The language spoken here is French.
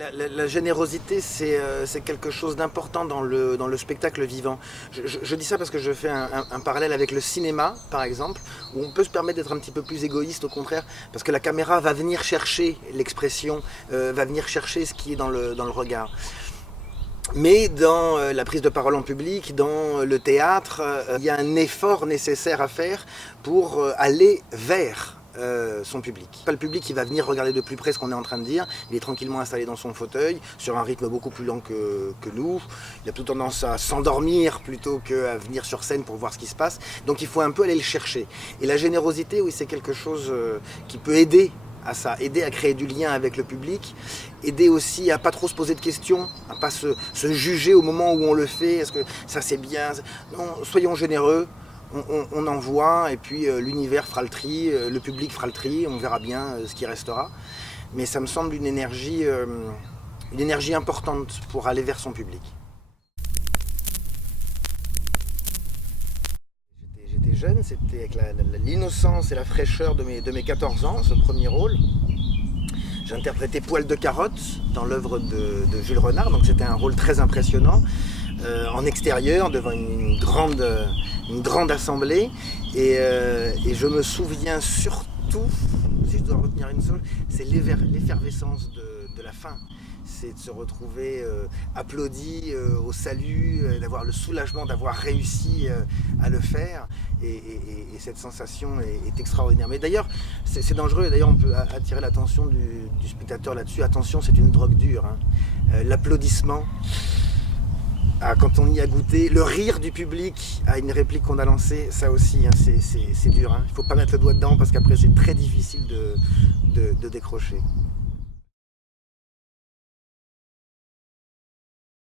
La générosité, c'est quelque chose d'important dans le spectacle vivant. Je dis ça parce que je fais un parallèle avec le cinéma, par exemple, où on peut se permettre d'être un petit peu plus égoïste, au contraire, parce que la caméra va venir chercher l'expression, va venir chercher ce qui est dans le regard. Mais dans la prise de parole en public, dans le théâtre, il y a un effort nécessaire à faire pour aller vers son public. Pas le public qui va venir regarder de plus près ce qu'on est en train de dire, il est tranquillement installé dans son fauteuil, sur un rythme beaucoup plus lent que nous, il a plutôt tendance à s'endormir plutôt qu'à venir sur scène pour voir ce qui se passe, donc il faut un peu aller le chercher. Et la générosité, oui, c'est quelque chose qui peut aider à ça, aider à créer du lien avec le public, aider aussi à pas trop se poser de questions, à pas se juger au moment où on le fait, est-ce que ça c'est bien, non, soyons généreux. On envoie et puis l'univers fera le tri, le public fera le tri, on verra bien ce qui restera. Mais ça me semble une énergie importante pour aller vers son public. J'étais jeune, c'était avec l'innocence et la fraîcheur de mes 14 ans, ce premier rôle. J'interprétais Poil de carotte dans l'œuvre de Jules Renard, donc c'était un rôle très impressionnant. En extérieur, devant une grande assemblée. Et je me souviens surtout, si je dois retenir une seule, c'est l'effervescence de la fin. C'est de se retrouver applaudi au salut, d'avoir le soulagement d'avoir réussi à le faire. Et cette sensation est extraordinaire. Mais d'ailleurs, c'est dangereux. Et d'ailleurs, on peut attirer l'attention du spectateur là-dessus. Attention, c'est une drogue dure. Hein. L'applaudissement. Quand on y a goûté, le rire du public à une réplique qu'on a lancée, ça aussi, hein, c'est dur. Hein. Il ne faut pas mettre le doigt dedans parce qu'après c'est très difficile de décrocher.